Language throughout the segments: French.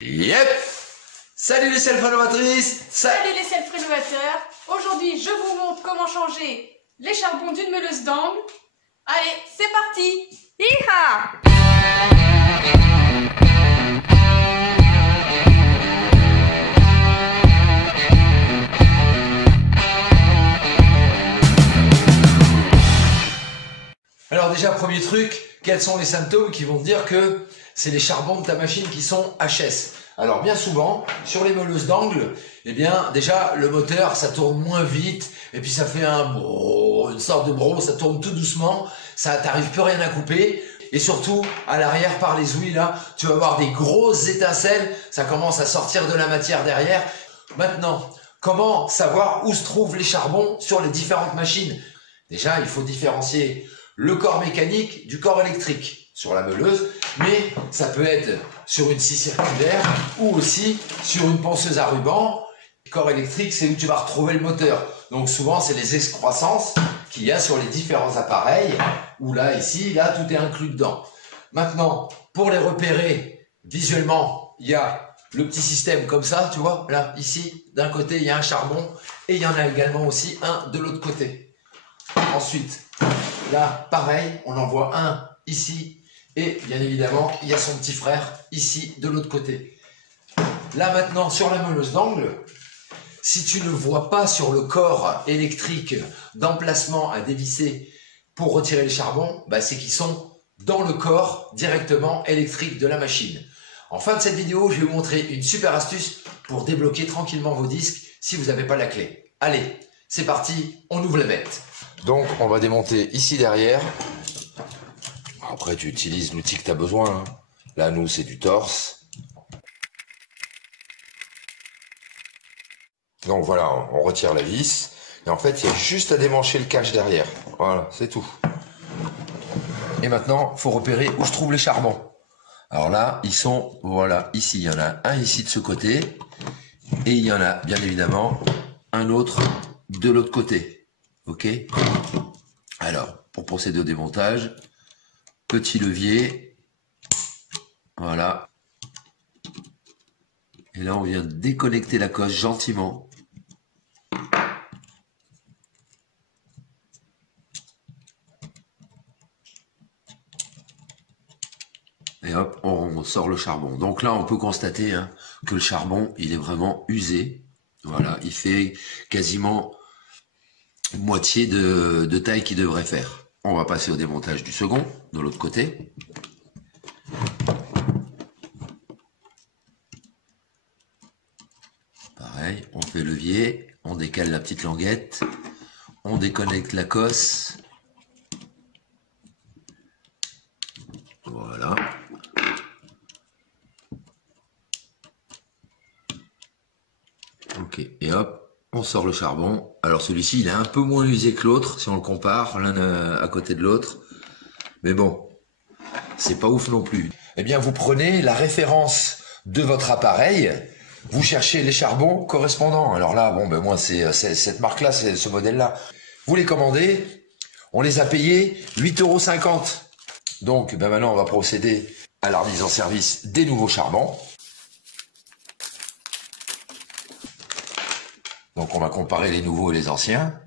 Yep. Salut les self-rénovatrices. Salut les self-rénovateurs. Aujourd'hui, je vous montre comment changer les charbons d'une meuleuse d'angle. Allez, c'est parti. Hi-ha! Alors déjà, premier truc, quels sont les symptômes qui vont te dire que c'est les charbons de ta machine qui sont HS? Alors bien souvent, sur les meuleuses d'angle, eh bien déjà le moteur ça tourne moins vite et puis ça fait une sorte de bro, ça tourne tout doucement, ça t'arrive plus rien à couper. Et surtout, à l'arrière, par les ouïes, là, tu vas avoir des grosses étincelles, ça commence à sortir de la matière derrière. Maintenant, comment savoir où se trouvent les charbons sur les différentes machines? Déjà, il faut différencier le corps mécanique du corps électrique sur la meuleuse, mais ça peut être sur une scie circulaire ou aussi sur une ponceuse à ruban. Le corps électrique, c'est où tu vas retrouver le moteur. Donc souvent, c'est les excroissances qu'il y a sur les différents appareils, où là, ici, là, tout est inclus dedans. Maintenant, pour les repérer visuellement, il y a le petit système comme ça, tu vois, là, ici, d'un côté, il y a un charbon, et il y en a également aussi un de l'autre côté. Ensuite, là, pareil, on en voit un ici, et bien évidemment, il y a son petit frère ici, de l'autre côté. Là, maintenant, sur la meuleuse d'angle, si tu ne vois pas sur le corps électrique d'emplacement à dévisser pour retirer les charbons, bah, c'est qu'ils sont dans le corps directement électrique de la machine. En fin de cette vidéo, je vais vous montrer une super astuce pour débloquer tranquillement vos disques si vous n'avez pas la clé. Allez, c'est parti, on ouvre la bête. Donc, on va démonter ici derrière. Après, tu utilises l'outil que tu as besoin. Hein. Là, nous, c'est du torse. Donc voilà, on retire la vis. Et en fait, il y a juste à démancher le cache derrière. Voilà, c'est tout. Et maintenant, il faut repérer où se trouvent les charbons. Alors là, ils sont, voilà, ici. Il y en a un ici de ce côté. Et il y en a, bien évidemment, un autre de l'autre côté. OK? Alors, pour procéder au démontage, petit levier. Voilà. Et là, on vient déconnecter la cosse gentiment. Et hop, on sort le charbon. Donc là, on peut constater hein, que le charbon, il est vraiment usé. Voilà, il fait quasiment moitié de taille qu'il devrait faire. On va passer au démontage du second, de l'autre côté. Pareil, on fait levier, on décale la petite languette, on déconnecte la cosse. Voilà. Ok, et hop, on sort le charbon. Alors celui-ci, il est un peu moins usé que l'autre, si on le compare, l'un à côté de l'autre. Mais bon, c'est pas ouf non plus. Eh bien, vous prenez la référence de votre appareil, vous cherchez les charbons correspondants. Alors là, bon, ben moi, c'est cette marque-là, c'est ce modèle-là. Vous les commandez, on les a payés 8,50 €. Donc, ben maintenant, on va procéder à la remise en service des nouveaux charbons. Donc, on va comparer les nouveaux et les anciens.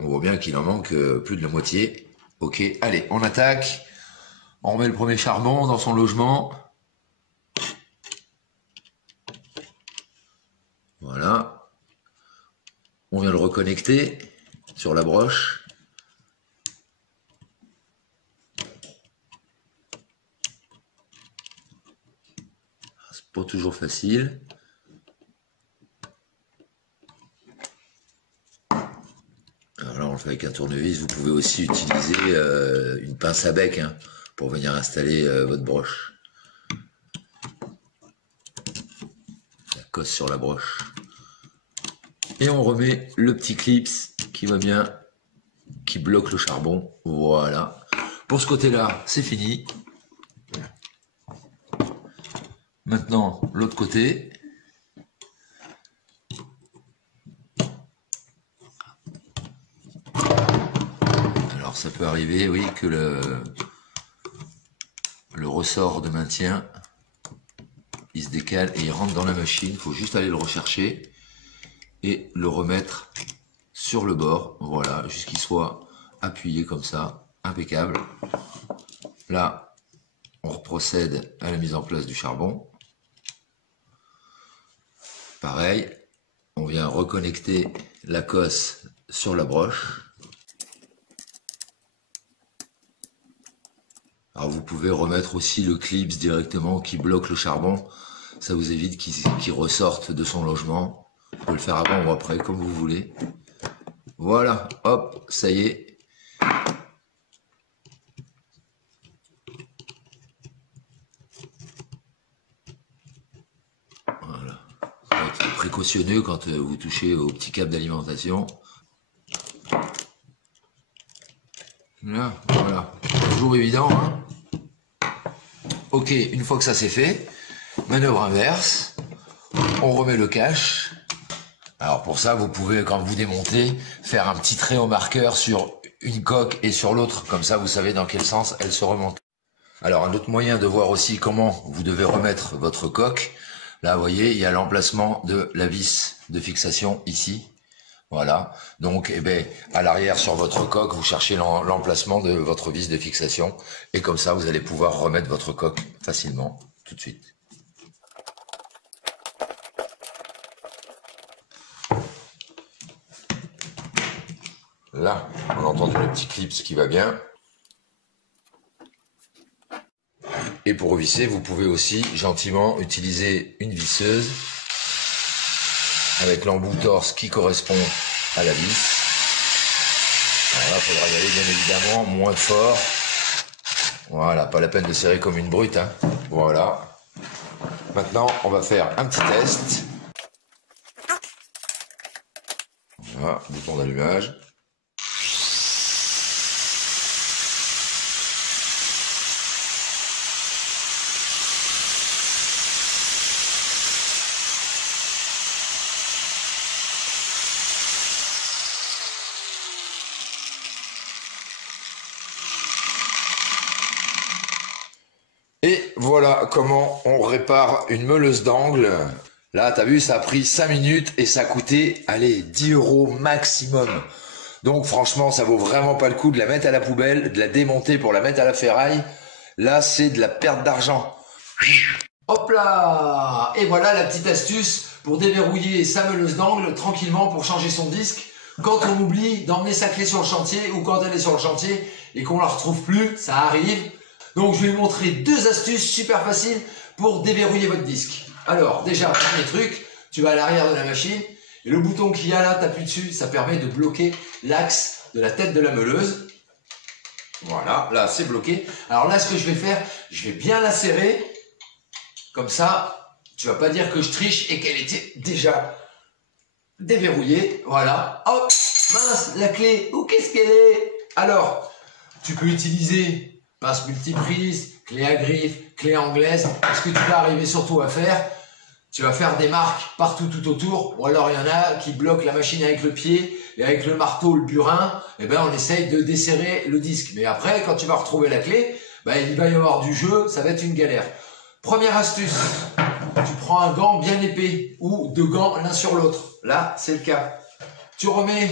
On voit bien qu'il en manque plus de la moitié. Ok, allez, on attaque. On remet le premier charbon dans son logement. Voilà. On vient le reconnecter sur la broche. C'est pas toujours facile. Alors là, on le fait avec un tournevis. Vous pouvez aussi utiliser une pince à bec hein, pour venir installer votre broche. La cosse sur la broche. Et on remet le petit clips qui va bien, qui bloque le charbon. Voilà. Pour ce côté-là, c'est fini. Maintenant, l'autre côté. Alors ça peut arriver, oui, que le ressort de maintien, il se décale et il rentre dans la machine. Il faut juste aller le rechercher et le remettre sur le bord. Voilà, jusqu'il soit appuyé comme ça, impeccable. Là, on procède à la mise en place du charbon. Pareil, on vient reconnecter la cosse sur la broche. Alors vous pouvez remettre aussi le clips directement qui bloque le charbon. Ça vous évite qu'il ressorte de son logement. Vous pouvez le faire avant ou après, comme vous voulez. Voilà, hop, ça y est. Voilà. Faut être précautionneux quand vous touchez au petit câble d'alimentation. Là, voilà. Toujours évident, hein. Ok, une fois que ça c'est fait, manœuvre inverse, on remet le cache. Alors pour ça, vous pouvez, quand vous démontez, faire un petit trait au marqueur sur une coque et sur l'autre. Comme ça, vous savez dans quel sens elle se remonte. Alors un autre moyen de voir aussi comment vous devez remettre votre coque. Là, vous voyez, il y a l'emplacement de la vis de fixation ici. Voilà, donc eh ben, à l'arrière sur votre coque, vous cherchez l'emplacement de votre vis de fixation et comme ça, vous allez pouvoir remettre votre coque facilement, tout de suite. Là, on entend le petit clip, ce qui va bien. Et pour revisser, vous pouvez aussi gentiment utiliser une visseuse avec l'embout torse qui correspond à la vis. Alors là, il faudra y aller bien évidemment moins fort. Voilà, pas la peine de serrer comme une brute, hein. Voilà. Maintenant, on va faire un petit test. Voilà, bouton d'allumage. Et voilà comment on répare une meuleuse d'angle. Là, t'as vu, ça a pris 5 minutes et ça a coûté, allez, 10 € maximum. Donc franchement, ça vaut vraiment pas le coup de la mettre à la poubelle, de la démonter pour la mettre à la ferraille. Là, c'est de la perte d'argent. Hop là! Et voilà la petite astuce pour déverrouiller sa meuleuse d'angle tranquillement pour changer son disque. Quand on oublie d'emmener sa clé sur le chantier ou quand elle est sur le chantier et qu'on la retrouve plus, ça arrive. Donc je vais vous montrer 2 astuces super faciles pour déverrouiller votre disque. Alors déjà, premier truc, tu vas à l'arrière de la machine et le bouton qu'il y a là, tu appuies dessus, ça permet de bloquer l'axe de la tête de la meuleuse. Voilà, là c'est bloqué. Alors là, ce que je vais faire, je vais bien la serrer. Comme ça, tu vas pas dire que je triche et qu'elle était déjà déverrouillée. Voilà, hop, mince, la clé, où qu'est-ce qu'elle est? Alors, tu peux utiliser pince multiprise, clé à griffe, clé anglaise. Ce que tu vas arriver surtout à faire, tu vas faire des marques partout tout autour. Ou alors il y en a qui bloquent la machine avec le pied et avec le marteau, le burin, eh ben on essaye de desserrer le disque. Mais après, quand tu vas retrouver la clé, ben il va y avoir du jeu, ça va être une galère. Première astuce, tu prends un gant bien épais ou 2 gants l'un sur l'autre. Là, c'est le cas. Tu remets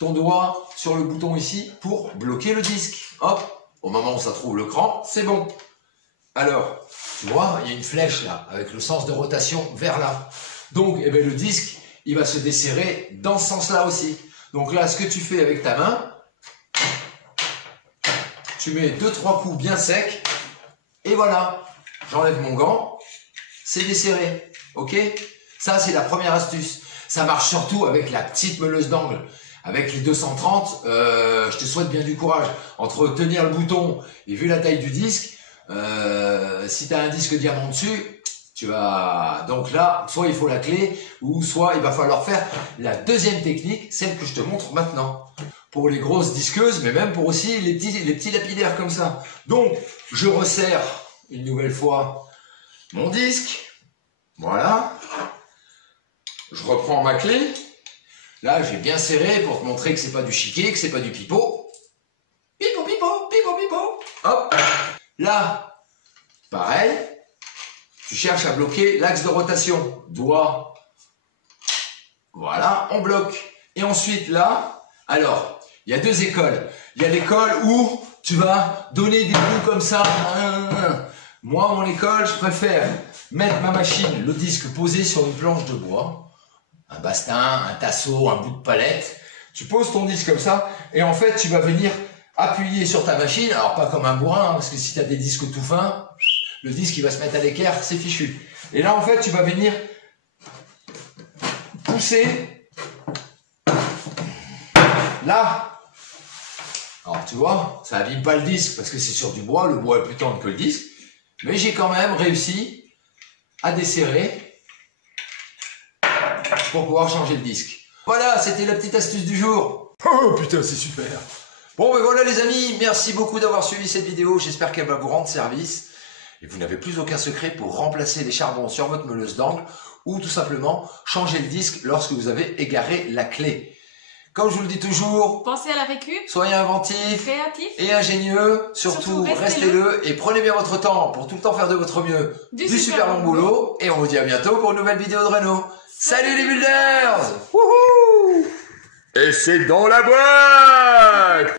ton doigt sur le bouton ici pour bloquer le disque. Hop. Au moment où ça trouve le cran, c'est bon. Alors, tu vois, il y a une flèche là, avec le sens de rotation vers là. Donc, eh bien, le disque, il va se desserrer dans ce sens-là aussi. Donc là, ce que tu fais avec ta main, tu mets 2-3 coups bien secs, et voilà. J'enlève mon gant, c'est desserré. Ok? Ça, c'est la première astuce. Ça marche surtout avec la petite meuleuse d'angle. Avec les 230, je te souhaite bien du courage. Entre tenir le bouton et vu la taille du disque, si tu as un disque diamant dessus, tu vas... Donc là, soit il faut la clé, ou soit il va falloir faire la deuxième technique, celle que je te montre maintenant. Pour les grosses disqueuses, mais même pour aussi les petits lapidaires comme ça. Donc, je resserre une nouvelle fois mon disque. Voilà. Je reprends ma clé. Là, j'ai bien serré pour te montrer que c'est pas du chiquet, que c'est pas du pipeau. Pipo, pipo, pipo, pipo. Hop. Là, pareil, tu cherches à bloquer l'axe de rotation. Doigt, voilà, on bloque. Et ensuite là, alors, il y a deux écoles. Il y a l'école où tu vas donner des coups comme ça. Moi, mon école, je préfère mettre ma machine, le disque posé sur une planche de bois, un bastin, un tasseau, un bout de palette. Tu poses ton disque comme ça et en fait, tu vas venir appuyer sur ta machine. Alors, pas comme un bourrin, hein, parce que si tu as des disques tout fins, le disque il va se mettre à l'équerre, c'est fichu. Et là, en fait, tu vas venir pousser là. Alors, tu vois, ça abîme pas le disque parce que c'est sur du bois. Le bois est plus tendre que le disque. Mais j'ai quand même réussi à desserrer pour pouvoir changer le disque. Voilà, c'était la petite astuce du jour. Oh putain, c'est super. Bon, ben voilà les amis, merci beaucoup d'avoir suivi cette vidéo. J'espère qu'elle va vous rendre service. Et vous n'avez plus aucun secret pour remplacer les charbons sur votre meuleuse d'angle ou tout simplement changer le disque lorsque vous avez égaré la clé. Comme je vous le dis toujours, pensez à la récup, soyez inventifs, créatifs et ingénieux. Surtout restez-le et prenez bien votre temps pour tout le temps faire de votre mieux. Du super bon boulot. Et on vous dit à bientôt pour une nouvelle vidéo de Renault. Salut les builders! Wouhou! Et c'est dans la boîte!